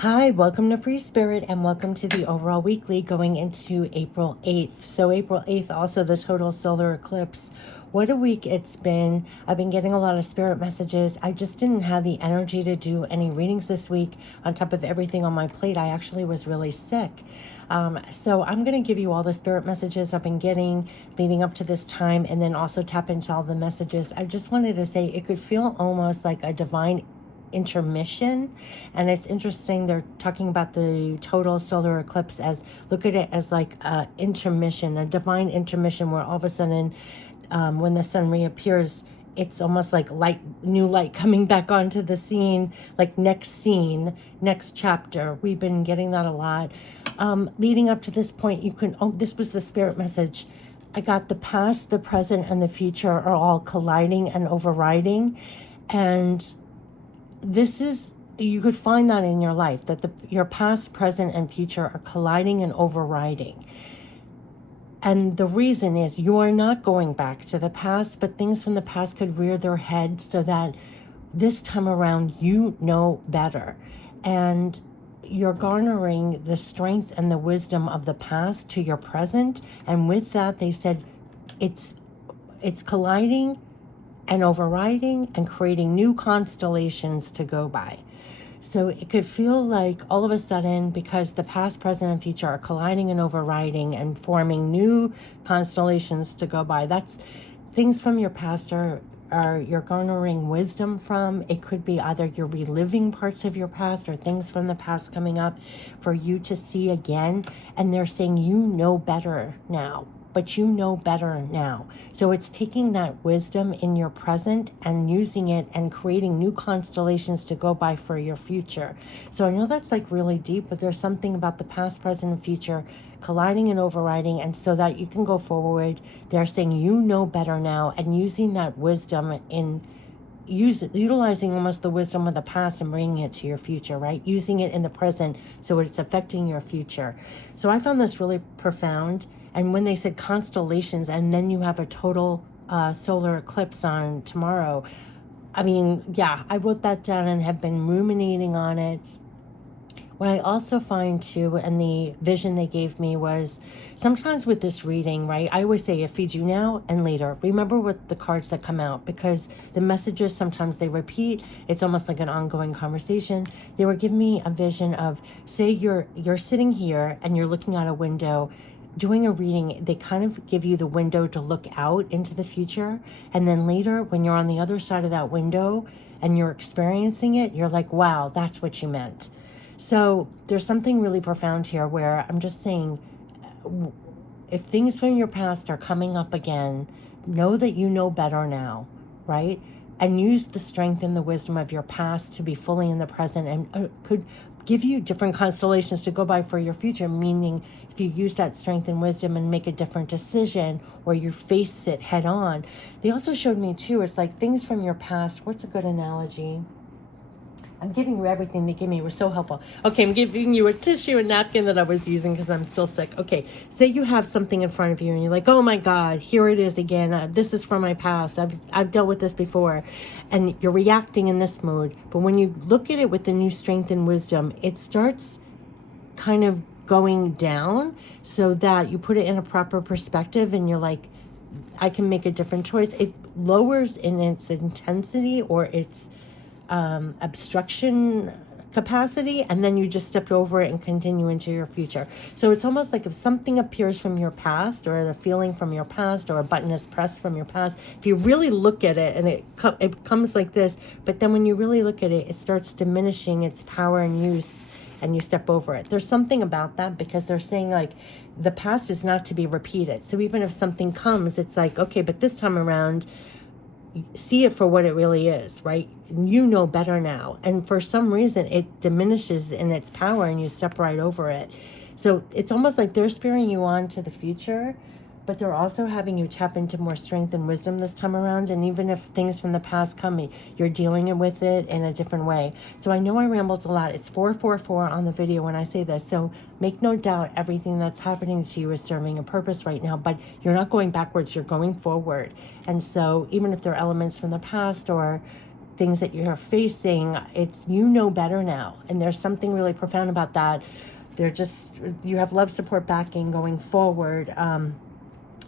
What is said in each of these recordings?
Hi, welcome to Free Spirit and welcome to the overall weekly going into April 8th. So April 8th, also the total solar eclipse. What a week it's been. I've been getting a lot of spirit messages. I just didn't have the energy to do any readings this week. On top of everything on my plate, I actually was really sick. So I'm going to give you all the spirit messages I've been getting leading up to this time and then also tap into all the messages. I just wanted to say it could feel almost like a divine intermission, and it's interesting they're talking about the total solar eclipse as, look at it as like a intermission, a divine intermission, where all of a sudden when the sun reappears, it's almost like light, new light coming back onto the scene, like next scene, next chapter. We've been getting that a lot. Leading up to this point, you can, this was the spirit message. I got the past, the present, and the future are all colliding and overriding. And this is, you could find that in your life, that your past, present, and future are colliding and overriding. And the reason is you are not going back to the past, but things from the past could rear their head so that this time around you know better. And you're garnering the strength and the wisdom of the past to your present. And with that, they said it's colliding and overriding and creating new constellations to go by. So it could feel like all of a sudden, because the past, present, and future are colliding and overriding and forming new constellations to go by. That's things from your past are you're garnering wisdom from. It could be either you're reliving parts of your past or things from the past coming up for you to see again. And they're saying you know better now. But you know better now. So it's taking that wisdom in your present and using it and creating new constellations to go by for your future. So I know that's like really deep, but there's something about the past, present, and future colliding and overriding, and so that you can go forward. They're saying you know better now, and using that wisdom in utilizing almost the wisdom of the past and bringing it to your future, right? Using it in the present so it's affecting your future. So I found this really profound. And when they said constellations, and then you have a total solar eclipse on tomorrow, I mean, yeah, I wrote that down and have been ruminating on it. What I also find too, and the vision they gave me was, sometimes with this reading, right, I always say it feeds you now and later. Remember what the cards that come out, because the messages, sometimes they repeat. It's almost like an ongoing conversation. They were giving me a vision of, say you're sitting here and you're looking out a window doing a reading. They kind of give you the window to look out into the future. And then later, when you're on the other side of that window and you're experiencing it, you're like, wow, that's what you meant. So there's something really profound here where I'm just saying, if things from your past are coming up again, know that you know better now, right? And use the strength and the wisdom of your past to be fully in the present, and could give you different constellations to go by for your future, meaning if you use that strength and wisdom and make a different decision, or you face it head on. They also showed me too, it's like things from your past. What's a good analogy? I'm giving you everything they give me. It was so helpful. Okay, I'm giving you a tissue and napkin that I was using because I'm still sick. Okay, say you have something in front of you and you're like, oh my God, here it is again. This is from my past. I've dealt with this before. And you're reacting in this mode. But when you look at it with the new strength and wisdom, it starts kind of going down so that you put it in a proper perspective and you're like, I can make a different choice. It lowers in its intensity or its obstruction capacity, and then you just stepped over it and continue into your future. So it's almost like if something appears from your past, or a feeling from your past, or a button is pressed from your past, if you really look at it and it comes like this, but then when you really look at it, it starts diminishing its power and use, and you step over it. There's something about that, because they're saying like the past is not to be repeated. So even if something comes, it's like, okay, but this time around, see it for what it really is, right? You know better now. And for some reason, it diminishes in its power and you step right over it. So it's almost like they're spurring you on to the future, but they're also having you tap into more strength and wisdom this time around. And even if things from the past come, you're dealing with it in a different way. So I know I rambled a lot. It's 444 on the video when I say this. So make no doubt everything that's happening to you is serving a purpose right now, but you're not going backwards, you're going forward. And so even if there are elements from the past or things that you're facing, it's, you know better now. And there's something really profound about that. You have love, support, backing going forward.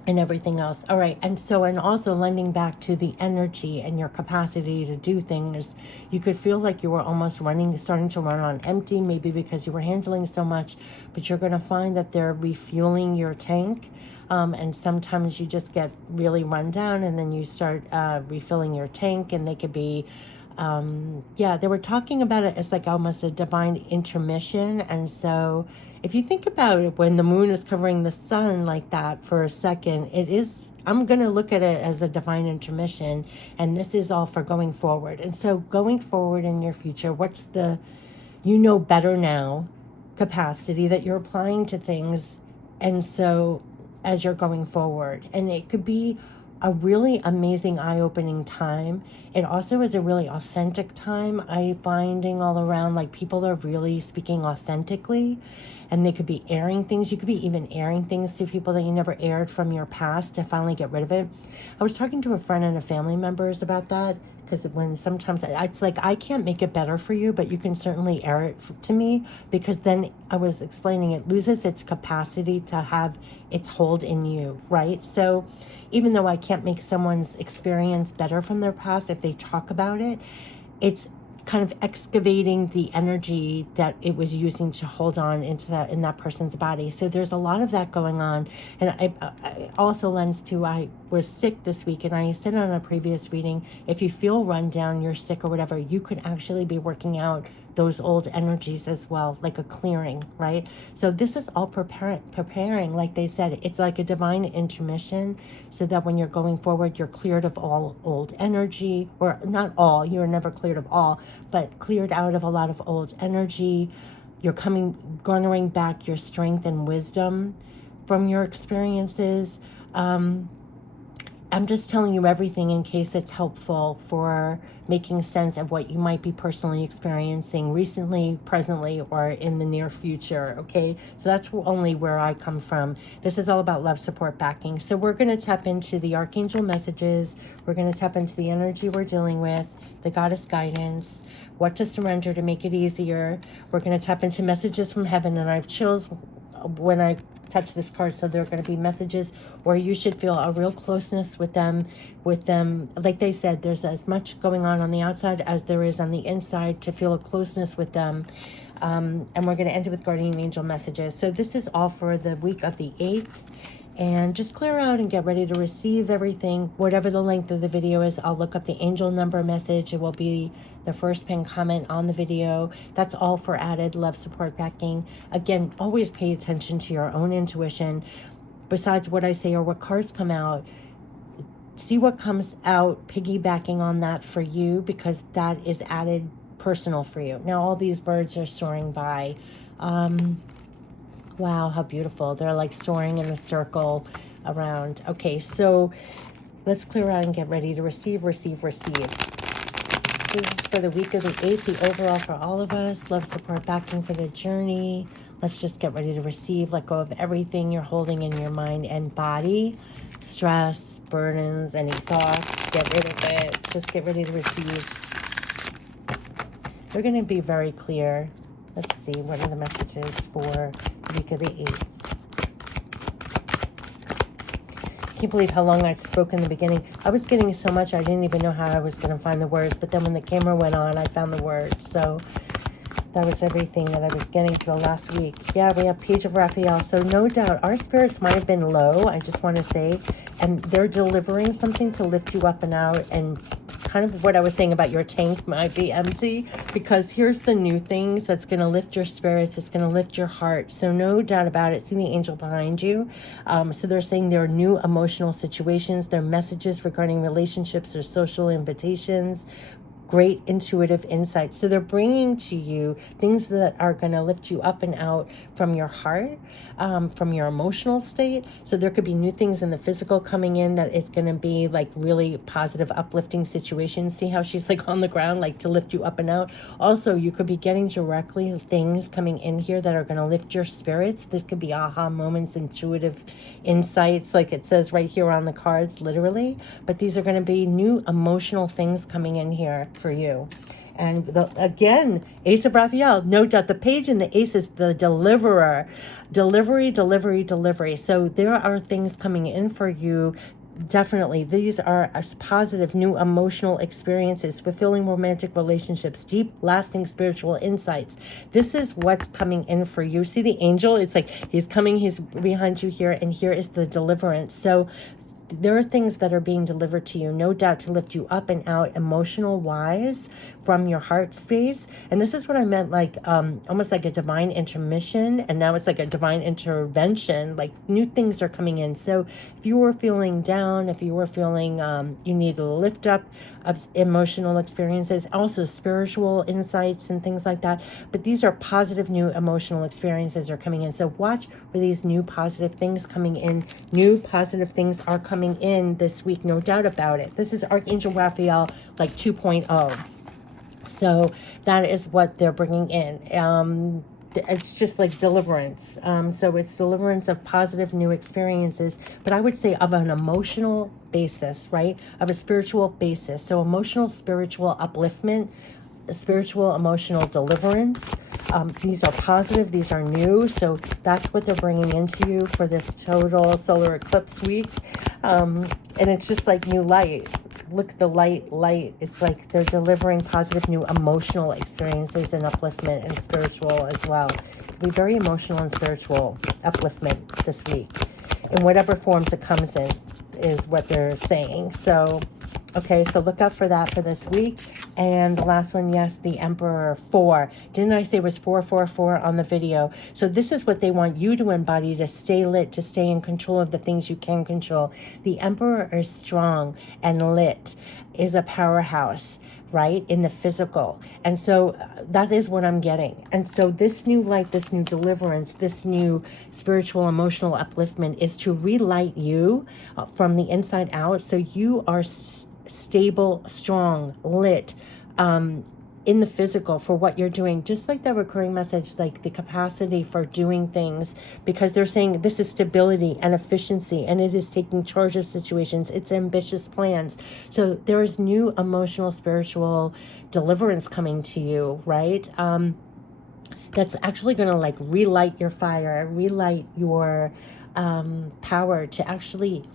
And everything else. All right. And also lending back to the energy and your capacity to do things. You could feel like you were almost starting to run on empty, maybe because you were handling so much, but you're going to find that they're refueling your tank. And sometimes you just get really run down and then you start refilling your tank, and they could be, they were talking about it as like almost a divine intermission. And so if you think about it, when the moon is covering the sun like that for a second, I'm going to look at it as a divine intermission, and this is all for going forward. And so going forward in your future, what's the, you know better now, capacity that you're applying to things. And so as you're going forward, and it could be a really amazing eye-opening time. It also is a really authentic time. I'm finding all around, like, people are really speaking authentically, and they could be airing things. You could be even airing things to people that you never aired from your past to finally get rid of it. I was talking to a friend and a family members about that, because when sometimes it's like, I can't make it better for you, but you can certainly air it to me, because then I was explaining it loses its capacity to have its hold in you, right? So even though I can't make someone's experience better from their past, if they talk about it, it's kind of excavating the energy that it was using to hold on into that, in that person's body. So there's a lot of that going on. And I also lends to, I was sick this week, and I said on a previous reading, if you feel run down, you're sick or whatever, you could actually be working out those old energies as well, like a clearing, right? So this is all preparing, like they said, it's like a divine intermission, so that when you're going forward, you're cleared of all old energy, or not all, you're never cleared of all, but cleared out of a lot of old energy. You're garnering back your strength and wisdom from your experiences. I'm just telling you everything in case it's helpful for making sense of what you might be personally experiencing recently, presently, or in the near future, okay? So that's only where I come from. This is all about love, support, backing. So we're going to tap into the archangel messages. We're going to tap into the energy we're dealing with, the goddess guidance, what to surrender to make it easier. We're going to tap into messages from heaven, and I have chills when I touch this card. So there are going to be messages where you should feel a real closeness with them. Like they said, there's as much going on the outside as there is on the inside, to feel a closeness with them. And we're going to end it with guardian angel messages. So this is all for the week of the 8th. And just clear out and get ready to receive everything. Whatever the length of the video is, I'll look up the angel number message. It will be the first pinned comment on the video. That's all for added love, support, backing. Again, always pay attention to your own intuition. Besides what I say or what cards come out, see what comes out, piggybacking on that for you, because that is added personal for you. Now, all these birds are soaring by. Wow, how beautiful. They're like soaring in a circle around. Okay, so let's clear out and get ready to receive. This is for the week of the 8th, the overall for all of us. Love, support, backing for the journey. Let's just get ready to receive. Let go of everything you're holding in your mind and body. Stress, burdens, any thoughts. Get rid of it. Just get ready to receive. We're going to be very clear. Let's see, what are the messages for the week of the 8th? Can't believe how long I spoke in the beginning. I was getting so much, I didn't even know how I was going to find the words. But then when the camera went on, I found the words. So that was everything that I was getting for the last week. Yeah, we have Page of Raphael. So no doubt, our spirits might have been low, I just want to say. And they're delivering something to lift you up and out. And kind of what I was saying about your tank might be empty, because here's the new things that's going to lift your spirits. It's going to lift your heart. So no doubt about it. See the angel behind you. So they're saying there are new emotional situations. There are messages regarding relationships or social invitations. Great intuitive insight. So they're bringing to you things that are going to lift you up and out from your heart, from your emotional state. So there could be new things in the physical coming in that is going to be like really positive, uplifting situations. See how she's like on the ground, like to lift you up and out. Also, you could be getting directly things coming in here that are going to lift your spirits. This could be aha moments, intuitive insights, like it says right here on the cards, literally. But these are going to be new emotional things coming in here. for you. And again, Ace of Raphael, no doubt the page and the ace is the deliverer. Delivery, delivery, delivery. So there are things coming in for you. Definitely, these are positive new emotional experiences, fulfilling romantic relationships, deep, lasting spiritual insights. This is what's coming in for you. See the angel? It's like he's coming, he's behind you here, and here is the deliverance. So there are things that are being delivered to you, no doubt, to lift you up and out emotional wise from your heart space. And this is what I meant, like almost like a divine intermission, and now it's like a divine intervention. Like new things are coming in. So if you were feeling down, if you were feeling you need a lift up of emotional experiences, also spiritual insights and things like that, but these are positive new emotional experiences are coming in. So watch for these new positive things coming in. New positive things are coming in this week, no doubt about it. This is Archangel Raphael, like 2.0. So that is what they're bringing in. It's just like deliverance. So it's deliverance of positive new experiences, but I would say of an emotional basis, right? Of a spiritual basis. So emotional, spiritual upliftment, spiritual, emotional deliverance. These are positive. These are new. So that's what they're bringing into you for this total solar eclipse week. And it's just like new light. Look at the light. It's like they're delivering positive new emotional experiences and upliftment and spiritual as well. It'll be very emotional and spiritual upliftment this week in whatever forms it comes in is what they're saying. So, okay, so look out for that for this week. And the last one, yes, the Emperor 4. Didn't I say it was 444 on the video? So this is what they want you to embody, to stay lit, to stay in control of the things you can control. The Emperor is strong and lit, is a powerhouse, right, in the physical. And so that is what I'm getting. And so this new light, this new deliverance, this new spiritual, emotional upliftment is to relight you from the inside out. So you are stable, strong, lit, in the physical for what you're doing, just like that recurring message, like the capacity for doing things, because they're saying this is stability and efficiency, and it is taking charge of situations. It's ambitious plans. So there is new emotional, spiritual deliverance coming to you, right? That's actually going to like relight your fire, relight your power to actually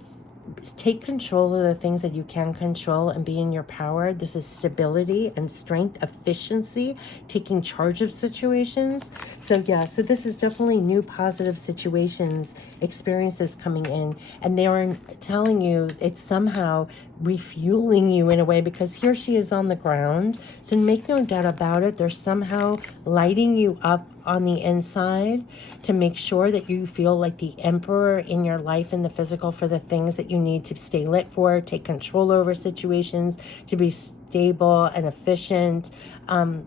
take control of the things that you can control and be in your power. This is stability and strength, efficiency, taking charge of situations. So yeah, so this is definitely new positive situations, experiences coming in, and they are telling you it's somehow refueling you in a way, because here she is on the ground. So make no doubt about it, they're somehow lighting you up on the inside to make sure that you feel like the emperor in your life in the physical for the things that you need to stay lit for, take control over situations, to be stable and efficient.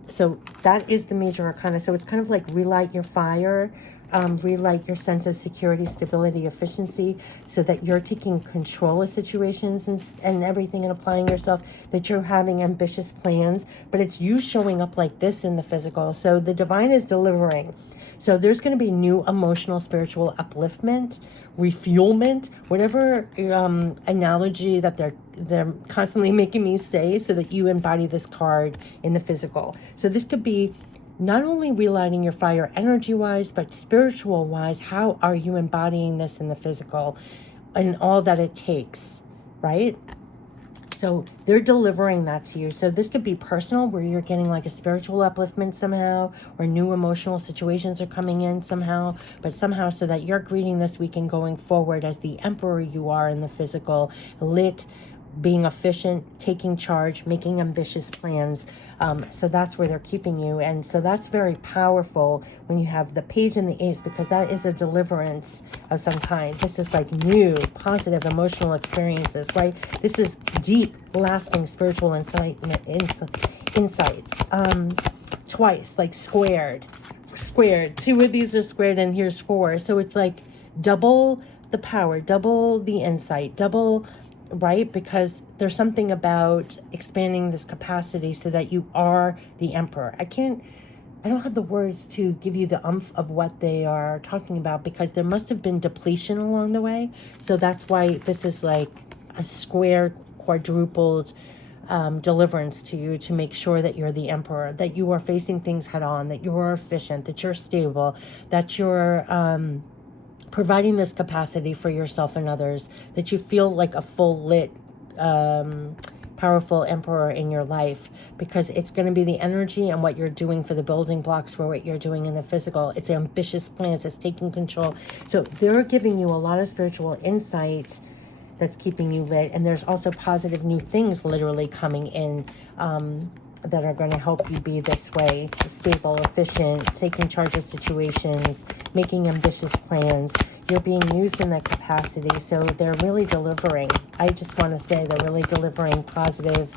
So that is the major arcana. So it's kind of like relight your fire, relight your sense of security, stability, efficiency, so that you're taking control of situations and everything, and applying yourself, that you're having ambitious plans, but it's you showing up like this in the physical. So the divine is delivering. So there's going to be new emotional, spiritual upliftment, refuelment, whatever analogy that they're constantly making me say, so that you embody this card in the physical. So this could be not only relighting your fire energy-wise, but spiritual-wise. How are you embodying this in the physical and all that it takes, right? So they're delivering that to you. So this could be personal, where you're getting like a spiritual upliftment somehow, or new emotional situations are coming in somehow, but somehow so that you're greeting this week and going forward as the emperor you are in the physical, lit, being efficient, taking charge, making ambitious plans. So that's where they're keeping you. And so that's very powerful when you have the page and the ace, because that is a deliverance of some kind. This is like new, positive, emotional experiences, right? This is deep, lasting spiritual insights. Twice, like squared. Two of these are squared, and here's 4. So it's like double the power, double the insight, double, right? Because there's something about expanding this capacity so that you are the emperor. I don't have the words to give you the umph of what they are talking about, because there must have been depletion along the way. So that's why this is like a square, quadrupled deliverance to you, to make sure that you're the emperor, that you are facing things head on, that you're efficient, that you're stable, that you're providing this capacity for yourself and others, that you feel like a full lit, powerful emperor in your life, because it's going to be the energy and what you're doing for the building blocks for what you're doing in the physical. It's ambitious plans, it's taking control. So they're giving you a lot of spiritual insight that's keeping you lit. And there's also positive new things literally coming in that are going to help you be this way, stable, efficient, taking charge of situations, making ambitious plans. You're being used in that capacity. So they're really delivering. I just want to say they're really delivering positive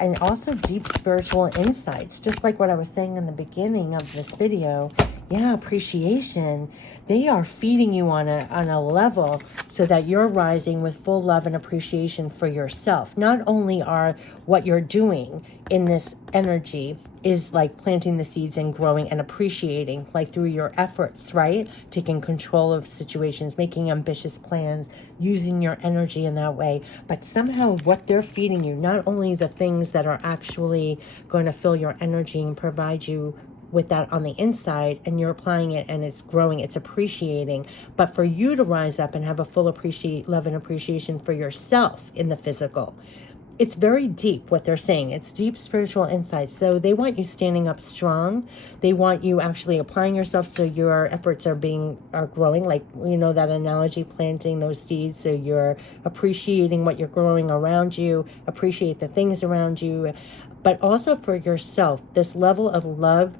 and also deep spiritual insights, just like what I was saying in the beginning of this video. Yeah, appreciation. They are feeding you on a level so that you're rising with full love and appreciation for yourself. Not only are what you're doing in this energy is like planting the seeds and growing and appreciating, like through your efforts, right? Taking control of situations, making ambitious plans, using your energy in that way. But somehow what they're feeding you, not only the things that are actually going to fill your energy and provide you with that on the inside, and you're applying it and it's growing, it's appreciating, but for you to rise up and have a full love and appreciation for yourself in the physical. It's very deep what they're saying. It's deep spiritual insight. So they want you standing up strong. They want you actually applying yourself so your efforts are growing, like, you know, that analogy, planting those seeds. So you're appreciating what you're growing around you, appreciate the things around you, but also for yourself, this level of love,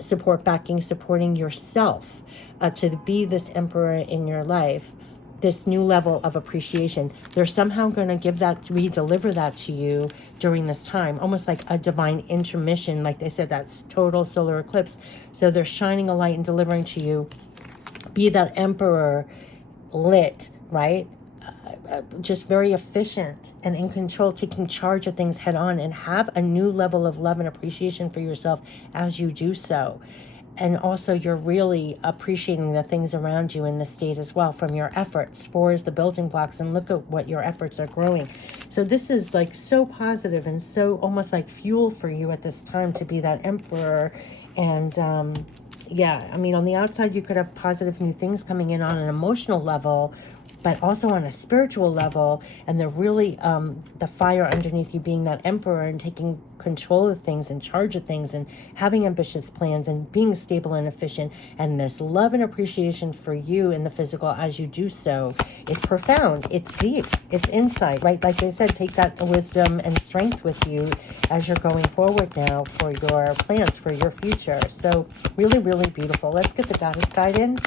support, backing, supporting yourself, to be this emperor in your life, this new level of appreciation. They're somehow going to redeliver that to you during this time, almost like a divine intermission. Like they said, that's total solar eclipse. So they're shining a light and delivering to you. Be that emperor lit, right? Just very efficient and in control, taking charge of things head on, and have a new level of love and appreciation for yourself as you do so. And also you're really appreciating the things around you in the state as well from your efforts. 4 is the building blocks, and look at what your efforts are growing. So this is like so positive and so almost like fuel for you at this time to be that emperor. And yeah, I mean, on the outside you could have positive new things coming in on an emotional level, but also on a spiritual level. And they're really the fire underneath you being that emperor and taking control of things and charge of things and having ambitious plans and being stable and efficient. And this love and appreciation for you in the physical as you do so is profound. It's deep. It's insight, right? Like I said, take that wisdom and strength with you as you're going forward now for your plans, for your future. So really, really beautiful. Let's get the goddess guidance.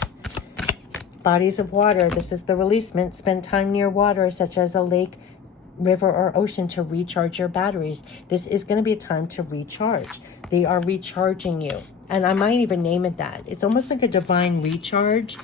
Bodies of water. This is the releasement. Spend time near water, such as a lake, river, or ocean, to recharge your batteries. This is going to be a time to recharge. They are recharging you. And I might even name it that. It's almost like a divine recharge,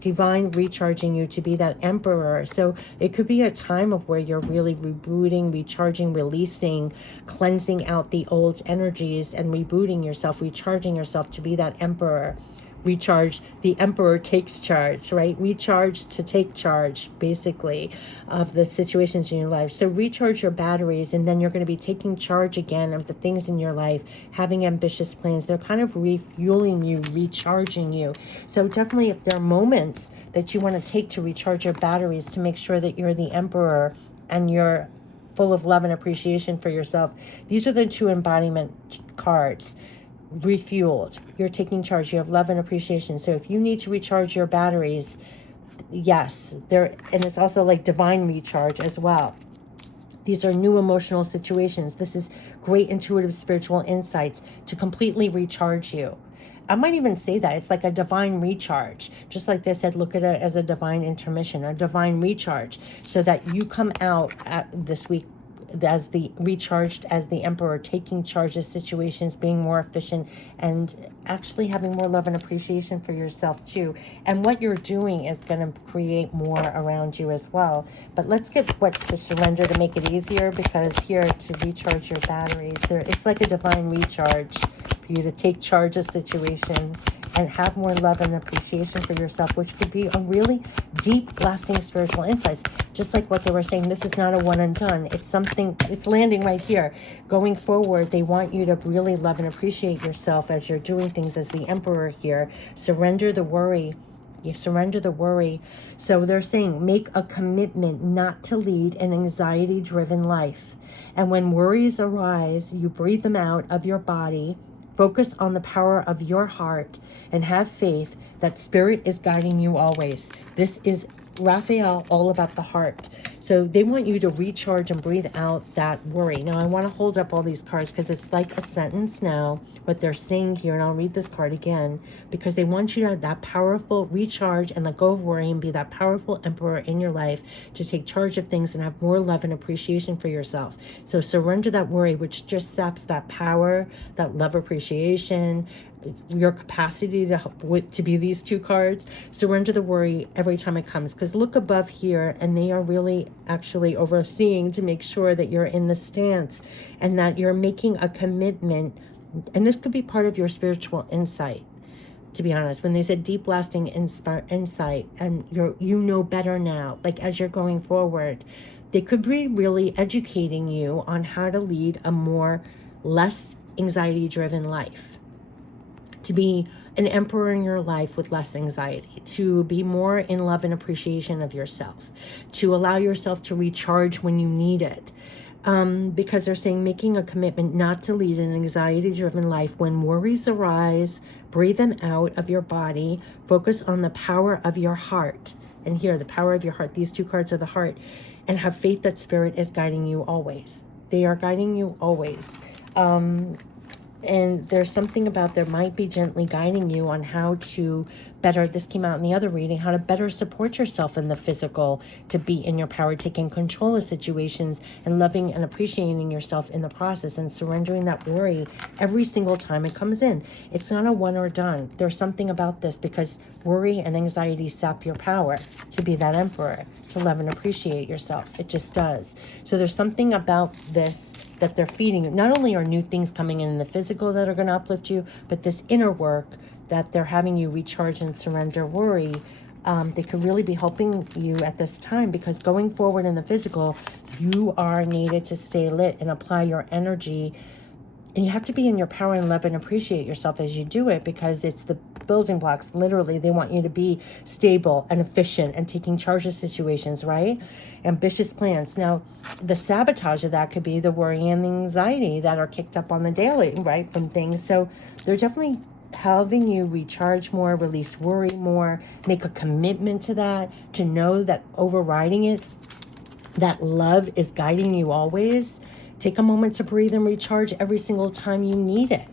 divine recharging you to be that emperor. So it could be a time of where you're really rebooting, recharging, releasing, cleansing out the old energies and rebooting yourself, recharging yourself to be that emperor. Recharge, the emperor takes charge, right? Recharge to take charge, basically, of the situations in your life. So recharge your batteries, and then you're going to be taking charge again of the things in your life, having ambitious plans. They're kind of refueling you, recharging you. So definitely, if there are moments that you want to take to recharge your batteries, to make sure that you're the emperor and you're full of love and appreciation for yourself, these are the 2 embodiment cards. Refueled, you're taking charge, you have love and appreciation. So if you need to recharge your batteries, yes, there. And it's also like divine recharge as well. These are new emotional situations. This is great intuitive spiritual insights to completely recharge you. I might even say that it's like a divine recharge, just like they said, look at it as a divine intermission, a divine recharge, so that you come out this week as the recharged, as the emperor, taking charge of situations, being more efficient, and actually having more love and appreciation for yourself too. And what you're doing is going to create more around you as well. But let's get what to surrender to make it easier, because here to recharge your batteries, it's like a divine recharge for you to take charge of situations and have more love and appreciation for yourself, which could be a really deep, lasting spiritual insights. Just like what they were saying, this is not a one and done. It's something, it's landing right here. Going forward, they want you to really love and appreciate yourself as you're doing things as the Emperor here. Surrender the worry. You surrender the worry. So they're saying, make a commitment not to lead an anxiety-driven life. And when worries arise, you breathe them out of your body, focus on the power of your heart, and have faith that spirit is guiding you always. This is Raphael, all about the heart. So they want you to recharge and breathe out that worry. Now, I want to hold up all these cards because it's like a sentence now, what they're saying here. And I'll read this card again because they want you to have that powerful recharge and let go of worry and be that powerful emperor in your life to take charge of things and have more love and appreciation for yourself. So surrender that worry, which just saps that power, that love, appreciation, your capacity to be these two cards. Surrender the worry every time it comes, because look above here and they are really actually overseeing to make sure that you're in the stance and that you're making a commitment. And this could be part of your spiritual insight, to be honest. When they said deep lasting insight and you know better now, like as you're going forward, they could be really educating you on how to lead a less anxiety driven life, to be an emperor in your life with less anxiety, to be more in love and appreciation of yourself, to allow yourself to recharge when you need it. Because they're saying making a commitment not to lead an anxiety-driven life. When worries arise, breathe them out of your body, focus on the power of your heart. And here, the power of your heart, these two cards are the heart, and have faith that spirit is guiding you always. They are guiding you always. And there's something about there might be gently guiding you on how to better, this came out in the other reading, how to better support yourself in the physical, to be in your power, taking control of situations and loving and appreciating yourself in the process and surrendering that worry every single time it comes in. It's not a one or done. There's something about this because worry and anxiety sap your power to be that emperor, to love and appreciate yourself. It just does. So there's something about this that they're feeding you. Not only are new things coming in the physical that are going to uplift you, but this inner work that they're having you recharge and surrender worry, they could really be helping you at this time, because going forward in the physical, you are needed to stay lit and apply your energy. And you have to be in your power and love and appreciate yourself as you do it, because it's the building blocks. Literally, they want you to be stable and efficient and taking charge of situations, right? Ambitious plans. Now, the sabotage of that could be the worry and the anxiety that are kicked up on the daily, right, from things. So they're definitely having you recharge more, release worry more, make a commitment to that, to know that overriding it, that love is guiding you always. Take a moment to breathe and recharge every single time you need it.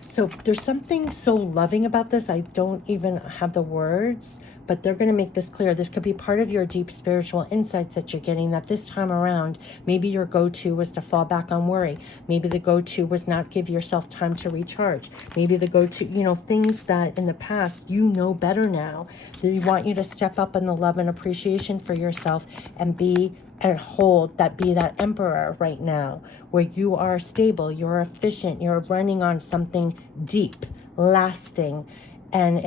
So there's something so loving about this. I don't even have the words, but they're going to make this clear. This could be part of your deep spiritual insights that you're getting, that this time around, maybe your go-to was to fall back on worry. Maybe the go-to was not give yourself time to recharge. Maybe the go-to, things that in the past, better now. They want you to step up in the love and appreciation for yourself and be that emperor right now, where you are stable, you're efficient, you're running on something deep, lasting, and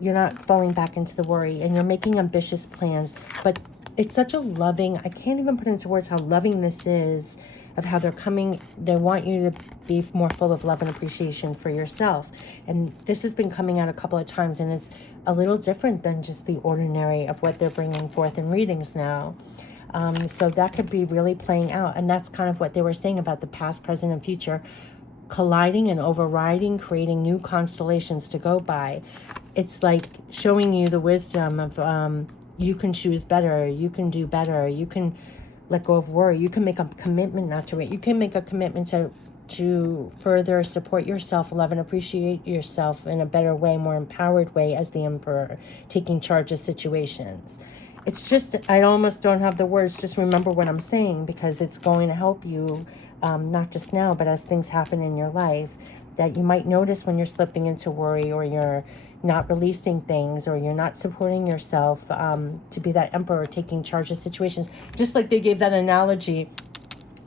you're not falling back into the worry, and you're making ambitious plans. But it's such a loving, I can't even put into words how loving this is, of how they want you to be more full of love and appreciation for yourself. And this has been coming out a couple of times, and it's a little different than just the ordinary of what they're bringing forth in readings now. So that could be really playing out. And that's kind of what they were saying about the past, present, and future colliding and overriding, creating new constellations to go by. It's like showing you the wisdom of you can choose better, you can do better, you can let go of worry, you can make a commitment not to wait, you can make a commitment to further support yourself, love and appreciate yourself in a better way, more empowered way as the emperor, taking charge of situations. It's just, I almost don't have the words. Just remember what I'm saying, because it's going to help you, not just now, but as things happen in your life, that you might notice when you're slipping into worry, or you're not releasing things, or you're not supporting yourself to be that emperor taking charge of situations. Just like they gave that analogy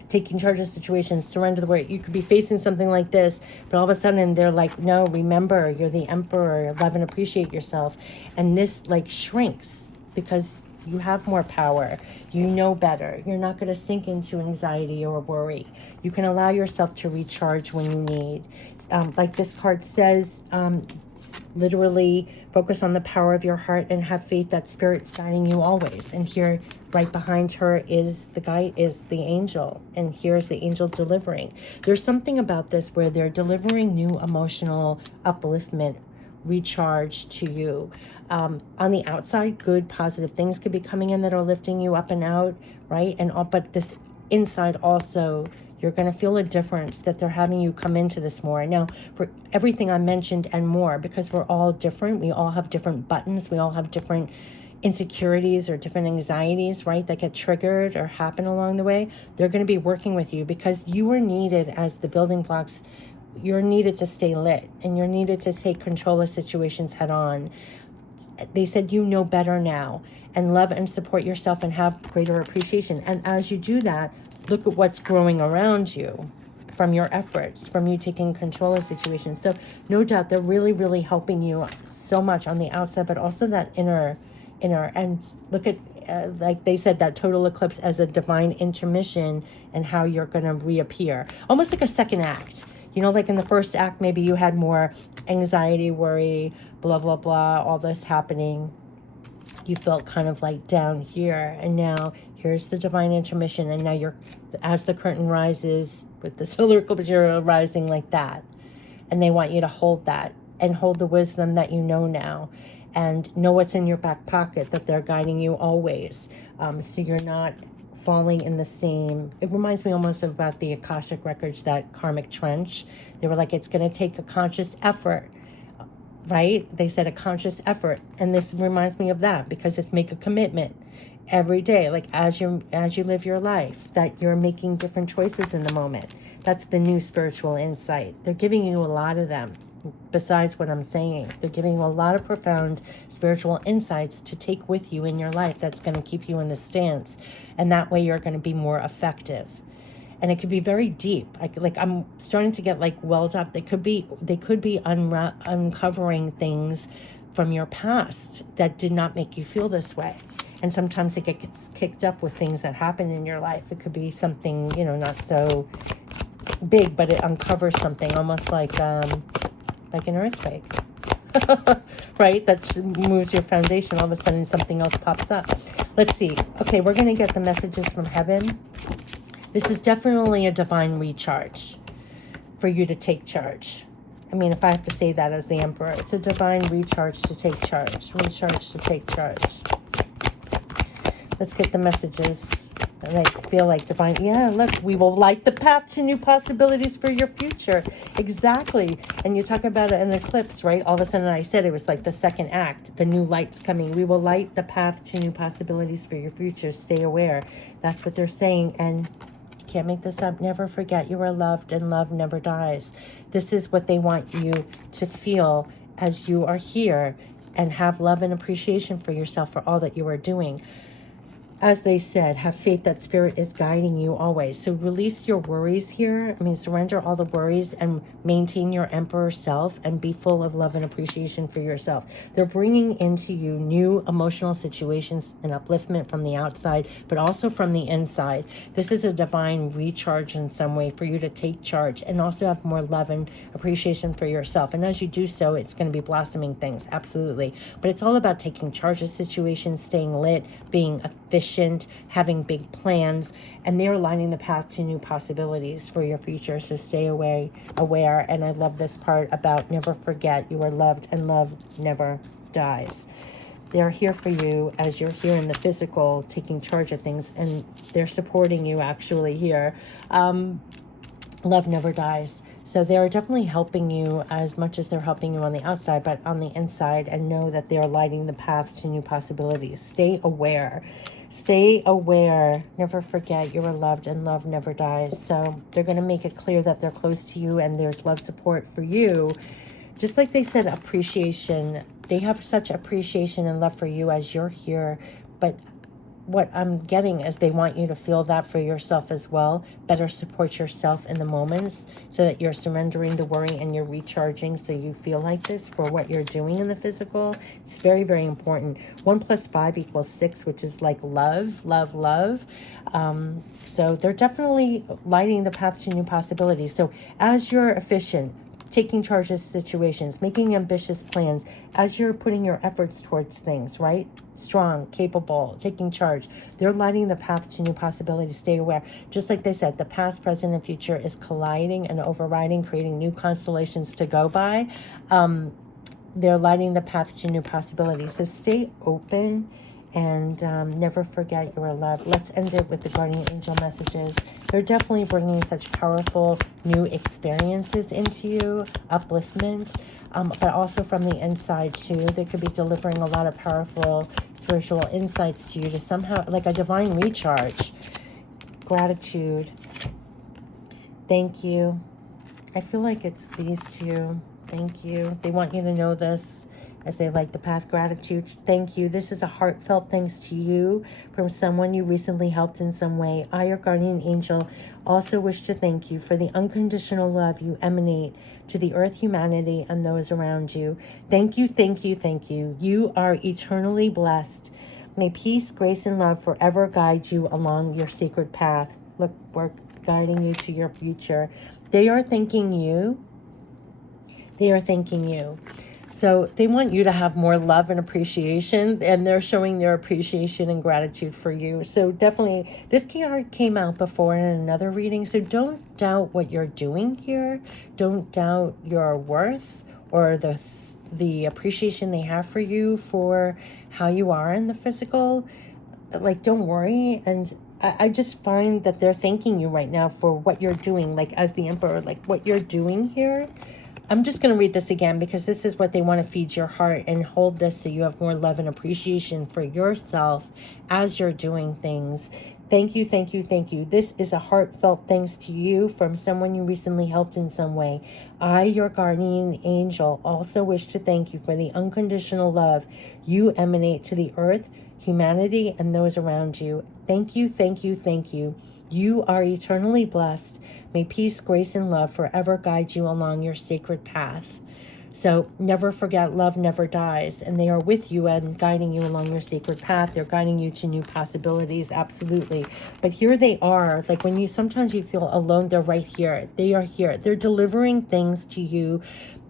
taking charge of situations, surrender the word. You could be facing something like this, but all of a sudden they're like, no, remember, you're the emperor, love and appreciate yourself. And this like shrinks because you have more power. You know better. You're not going to sink into anxiety or worry. You can allow yourself to recharge when you need. Like this card says, literally focus on the power of your heart and have faith that spirit's guiding you always. And here right behind her is the guide, is the angel, and here's the angel delivering. There's something about this where they're delivering new emotional upliftment, recharge to you. On the outside, good positive things could be coming in that are lifting you up and out, right? And all, but this inside also, you're going to feel a difference that they're having you come into this more. Now, for everything I mentioned and more, because we're all different, we all have different buttons, we all have different insecurities or different anxieties, right, that get triggered or happen along the way. They're going to be working with you because you are needed as the building blocks. You're needed to stay lit, and you're needed to take control of situations head on. They said you know better now, and love and support yourself and have greater appreciation. And as you do that, look at what's growing around you from your efforts, from you taking control of situations. So no doubt they're really, really helping you so much on the outside, but also that inner. And look at, like they said, that total eclipse as a divine intermission and how you're going to reappear. Almost like a second act. You know, like in the first act, maybe you had more anxiety, worry, blah, blah, blah, all this happening. You felt kind of like down here, and now here's the divine intermission, and now you're, as the curtain rises with the solar eclipse, you're rising like that. And they want you to hold that and hold the wisdom that you know now, and know what's in your back pocket, that they're guiding you always. So you're not falling in the same, it reminds me almost about the Akashic records, that karmic trench. They were like, it's going to take a conscious effort, right? They said a conscious effort. And this reminds me of that, because it's make a commitment every day, like as you live your life, that you're making different choices in the moment. That's the new spiritual insight. They're giving you a lot of them. Besides what I'm saying, they're giving you a lot of profound spiritual insights to take with you in your life that's going to keep you in the stance, and that way you're going to be more effective. And it could be very deep. Like I'm starting to get like welled up. They could be uncovering things from your past that did not make you feel this way. And sometimes it gets kicked up with things that happen in your life. It could be something, you know, not so big, but it uncovers something, almost like an earthquake, right? That moves your foundation. All of a sudden something else pops up. Let's see. Okay, we're going to get the messages from heaven. This is definitely a divine recharge for you to take charge. I mean, if I have to say that as the emperor, it's a divine recharge to take charge. Recharge to take charge. Let's get the messages. And I feel like divine, yeah, look, we will light the path to new possibilities for your future. Exactly. And you talk about an eclipse, right? All of a sudden I said it was like the second act, the new light's coming. We will light the path to new possibilities for your future. Stay aware. That's what they're saying. And can't make this up. Never forget you are loved, and love never dies. This is what they want you to feel as you are here, and have love and appreciation for yourself for all that you are doing. As they said, have faith that spirit is guiding you always. So release your worries here. I mean, surrender all the worries and maintain your emperor self, and be full of love and appreciation for yourself. They're bringing into you new emotional situations and upliftment from the outside, but also from the inside. This is a divine recharge in some way for you to take charge and also have more love and appreciation for yourself. And as you do so, it's going to be blossoming things, absolutely. But it's all about taking charge of situations, staying lit, being efficient, having big plans, and they're lining the path to new possibilities for your future. So stay aware. And I love this part about never forget you are loved, and love never dies. They're here for you as you're here in the physical, taking charge of things, and they're supporting you actually here. Love never dies. So they're definitely helping you as much as they're helping you on the outside, but on the inside, and know that they're lighting the path to new possibilities. Stay aware. Stay aware. Never forget you are loved, and love never dies. So they're going to make it clear that they're close to you, and there's love support for you. Just like they said, appreciation. They have such appreciation and love for you as you're here, but what I'm getting is they want you to feel that for yourself as well. Better support yourself in the moments so that you're surrendering the worry and you're recharging so you feel like this for what you're doing in the physical. It's very, very important. 1 + 5 = 6, which is like love, love, love. So they're definitely lighting the path to new possibilities. So as you're efficient, taking charge of situations, making ambitious plans, as you're putting your efforts towards things, right? Strong, capable, taking charge. They're lighting the path to new possibilities. Stay aware. Just like they said, the past, present, and future is colliding and overriding, creating new constellations to go by. They're lighting the path to new possibilities. So stay open and never forget your love. Let's end it with the guardian angel messages. They're definitely bringing such powerful new experiences into you, upliftment, but also from the inside too. They could be delivering a lot of powerful spiritual insights to you to somehow, like a divine recharge. Gratitude. Thank you. I feel like it's these two. Thank you. They want you to know this as they light the path. Gratitude. Thank you. This is a heartfelt thanks to you from someone you recently helped in some way. I, your guardian angel, also wish to thank you for the unconditional love you emanate to the earth, humanity, and those around you. Thank you, thank you, thank you. You are eternally blessed. May peace, grace, and love forever guide you along your sacred path. Look, we're guiding you to your future. They are thanking you. They are thanking you. So they want you to have more love and appreciation, and they're showing their appreciation and gratitude for you. So definitely, this card came out before in another reading, so don't doubt what you're doing here. Don't doubt your worth or the appreciation they have for you for how you are in the physical. Like, don't worry. And I just find that they're thanking you right now for what you're doing, like as the emperor, like what you're doing here. I'm just going to read this again because this is what they want to feed your heart, and hold this so you have more love and appreciation for yourself as you're doing things. Thank you, thank you, thank you. This is a heartfelt thanks to you from someone you recently helped in some way. I, your guardian angel, also wish to thank you for the unconditional love you emanate to the earth, humanity, and those around you. Thank you, thank you, thank you. You are eternally blessed. May peace, grace, and love forever guide you along your sacred path. So never forget, love never dies. And they are with you and guiding you along your sacred path. They're guiding you to new possibilities, absolutely. But here they are. Like when you, sometimes you feel alone, they're right here. They are here. They're delivering things to you.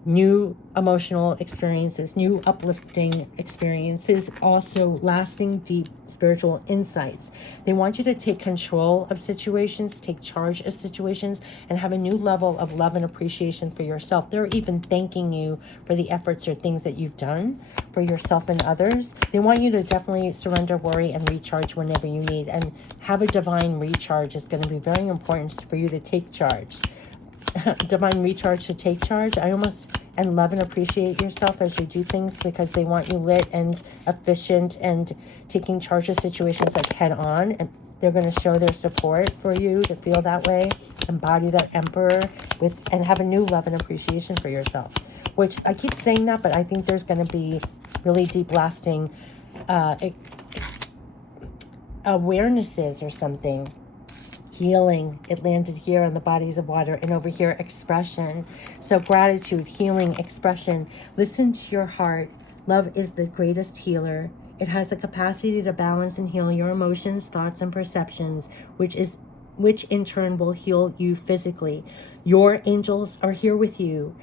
New emotional experiences, new uplifting experiences, also lasting deep spiritual insights. They want you to take control of situations, take charge of situations, and have a new level of love and appreciation for yourself. They're even thanking you for the efforts or things that you've done for yourself and others. They want you to definitely surrender worry and recharge whenever you need, and have a divine recharge is going to be very important for you to take charge. Divine recharge to take charge. And love and appreciate yourself as you do things, because they want you lit and efficient and taking charge of situations like head on. And they're going to show their support for you to feel that way. Embody that emperor and have a new love and appreciation for yourself. Which I keep saying that, but I think there's going to be really deep lasting awarenesses or something. Healing, it landed here on the bodies of water, and over here expression. So gratitude, healing, expression. Listen to your heart. Love is the greatest healer. It has the capacity to balance and heal your emotions, thoughts, and perceptions, which in turn will heal you physically. Your angels are here with you.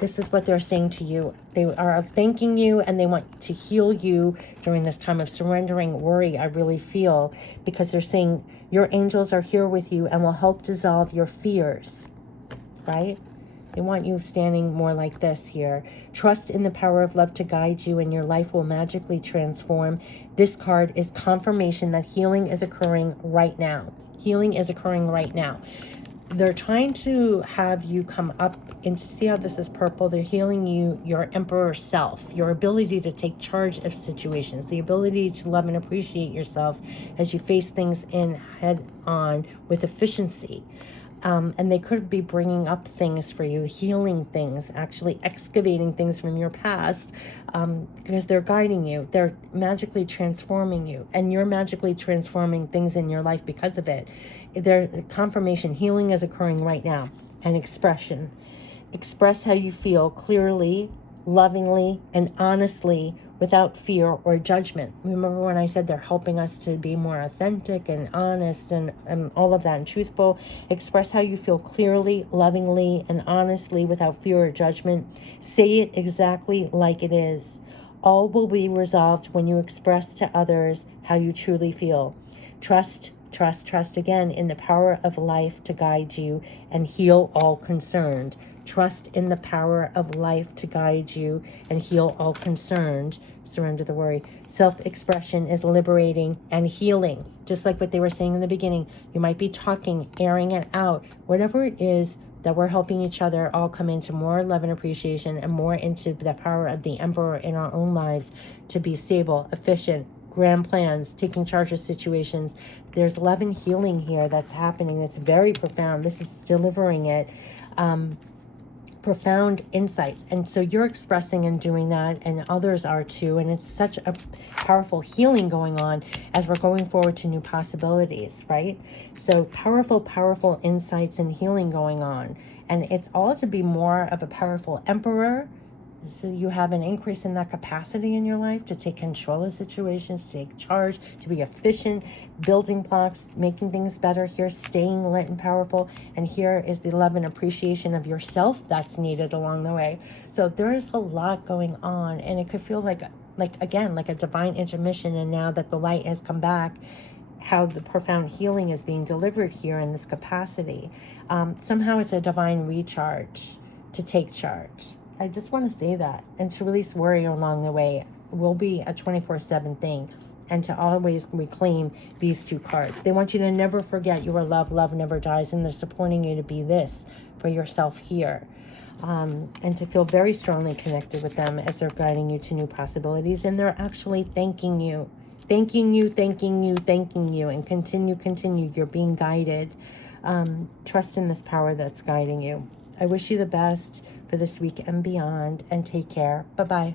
This is what they're saying to you. They are thanking you, and they want to heal you during this time of surrendering worry, I really feel, because they're saying your angels are here with you and will help dissolve your fears, right? They want you standing more like this here. Trust in the power of love to guide you, and your life will magically transform. This card is confirmation that healing is occurring right now. Healing is occurring right now. They're trying to have you come up and see how this is purple. They're healing you, your emperor self, your ability to take charge of situations, the ability to love and appreciate yourself as you face things in head on with efficiency. And they could be bringing up things for you, healing things, actually excavating things from your past, because they're guiding you. They're magically transforming you, and you're magically transforming things in your life because of it. Their confirmation, healing is occurring right now, and expression. Express how you feel clearly, lovingly, and honestly without fear or judgment. Remember when I said they're helping us to be more authentic and honest and all of that and truthful? Express how you feel clearly, lovingly, and honestly without fear or judgment. Say it exactly like it is. All will be resolved when you express to others how you truly feel. Trust again in the power of life to guide you and heal all concerned. Trust in the power of life to guide you and heal all concerned. Surrender the worry. Self-expression is liberating and healing. Just like what they were saying in the beginning, you might be talking, airing it out, whatever it is that we're helping each other all come into more love and appreciation and more into the power of the Emperor in our own lives to be stable, efficient, grand plans, taking charge of situations. There's love and healing here that's happening. That's very profound. This is delivering it. Profound insights. And so you're expressing and doing that, and others are too. And it's such a powerful healing going on as we're going forward to new possibilities, right? So powerful insights and healing going on. And it's all to be more of a powerful emperor. So you have an increase in that capacity in your life to take control of situations, to take charge, to be efficient, building blocks, making things better here, staying lit and powerful. And here is the love and appreciation of yourself that's needed along the way. So there is a lot going on, and it could feel like a divine intermission. And now that the light has come back, how the profound healing is being delivered here in this capacity. Somehow it's a divine recharge to take charge. I just want to say that, and to release worry along the way will be a 24/7 thing, and to always reclaim these two cards. They want you to never forget you are loved, love never dies, and they're supporting you to be this for yourself here, and to feel very strongly connected with them as they're guiding you to new possibilities, and they're actually thanking you, and continue. You're being guided. Trust in this power that's guiding you. I wish you the best for this week and beyond, and take care. Bye-bye.